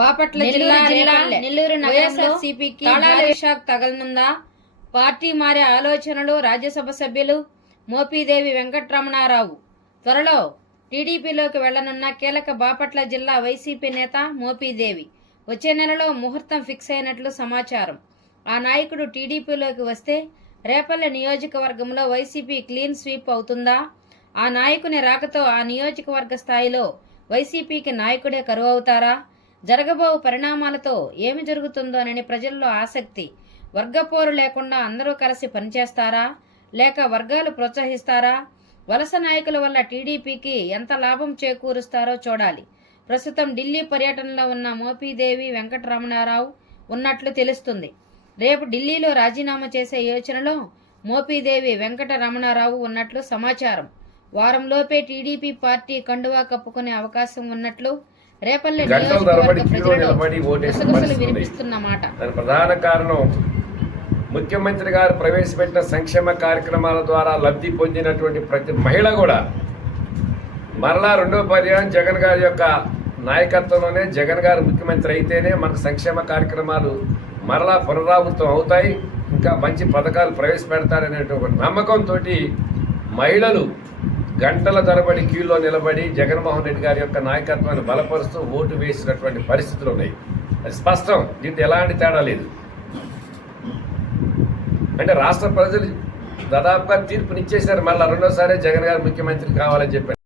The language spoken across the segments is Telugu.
బాపట్ల జిల్లా. నెల్లూరు నగరంలో వైఎస్ఆర్సీపీకి షాక్ తగలనుందా? పార్టీ మారే ఆలోచనలు రాజ్యసభ సభ్యులు మోపీదేవి వెంకట్రమణారావు. త్వరలో టీడీపీలోకి వెళ్ళనున్న కీలక బాపట్ల జిల్లా వైసీపీ నేత మోపీదేవి. వచ్చే నెలలో ముహూర్తం ఫిక్స్ అయినట్లు సమాచారం. ఆ నాయకుడు టీడీపీలోకి వస్తే రేపల్లె నియోజకవర్గంలో వైసీపీ క్లీన్ స్వీప్ అవుతుందా? ఆ నాయకుని రాకతో ఆ నియోజకవర్గ స్థాయిలో వైసీపీకి నాయకుడే కరువు అవుతారా? జరగబో పరిణామాలతో ఏమి జరుగుతుందోనని ప్రజల్లో ఆసక్తి. వర్గపోరు లేకుండా అందరూ కలిసి పనిచేస్తారా? లేక వర్గాలు ప్రోత్సహిస్తారా? వలస నాయకుల వల్ల టీడీపీకి ఎంత లాభం చేకూరుస్తారో చూడాలి. ప్రస్తుతం ఢిల్లీ పర్యటనలో ఉన్న మోపీదేవి వెంకటరమణారావు ఉన్నట్లు తెలుస్తుంది. రేపు ఢిల్లీలో రాజీనామా చేసే యోచనలో మోపీదేవి వెంకటరమణారావు ఉన్నట్లు సమాచారం. వారంలోపే టీడీపీ పార్టీ కండువా కప్పుకునే అవకాశం ఉన్నట్లు రేపల్లె నియోజకవర్గ. వినిపిస్తున్నమాట ప్రధాన కారణం ముఖ్యమంత్రి గారు ప్రవేశపెట్టిన సంక్షేమ కార్యక్రమాల ద్వారా లబ్ధి పొందినటువంటి ప్రతి మహిళ కూడా మరలా రెండో పర్యాయం జగన్ గారి యొక్క నాయకత్వంలోనే జగన్ గారు ముఖ్యమంత్రి అయితేనే మనకు సంక్షేమ కార్యక్రమాలు మరలా పునరావృతం అవుతాయి ఇంకా మంచి పథకాలు ప్రవేశపెడతారనేటువంటి నమ్మకంతో మహిళలు గంటల తరబడి క్యూలో నిలబడి జగన్మోహన్ రెడ్డి గారి యొక్క నాయకత్వాన్ని బలపరుస్తూ ఓటు వేసినటువంటి పరిస్థితులు ఉన్నాయి. అది స్పష్టం. దీంట్లో ఎలాంటి తేడా లేదు. అంటే రాష్ట్ర ప్రజలు దాదాపుగా తీర్పునిచ్చేశారు. మళ్ళీ రెండోసారి జగన్ గారు ముఖ్యమంత్రి కావాలని చెప్పారు.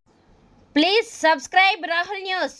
Please subscribe Rahul news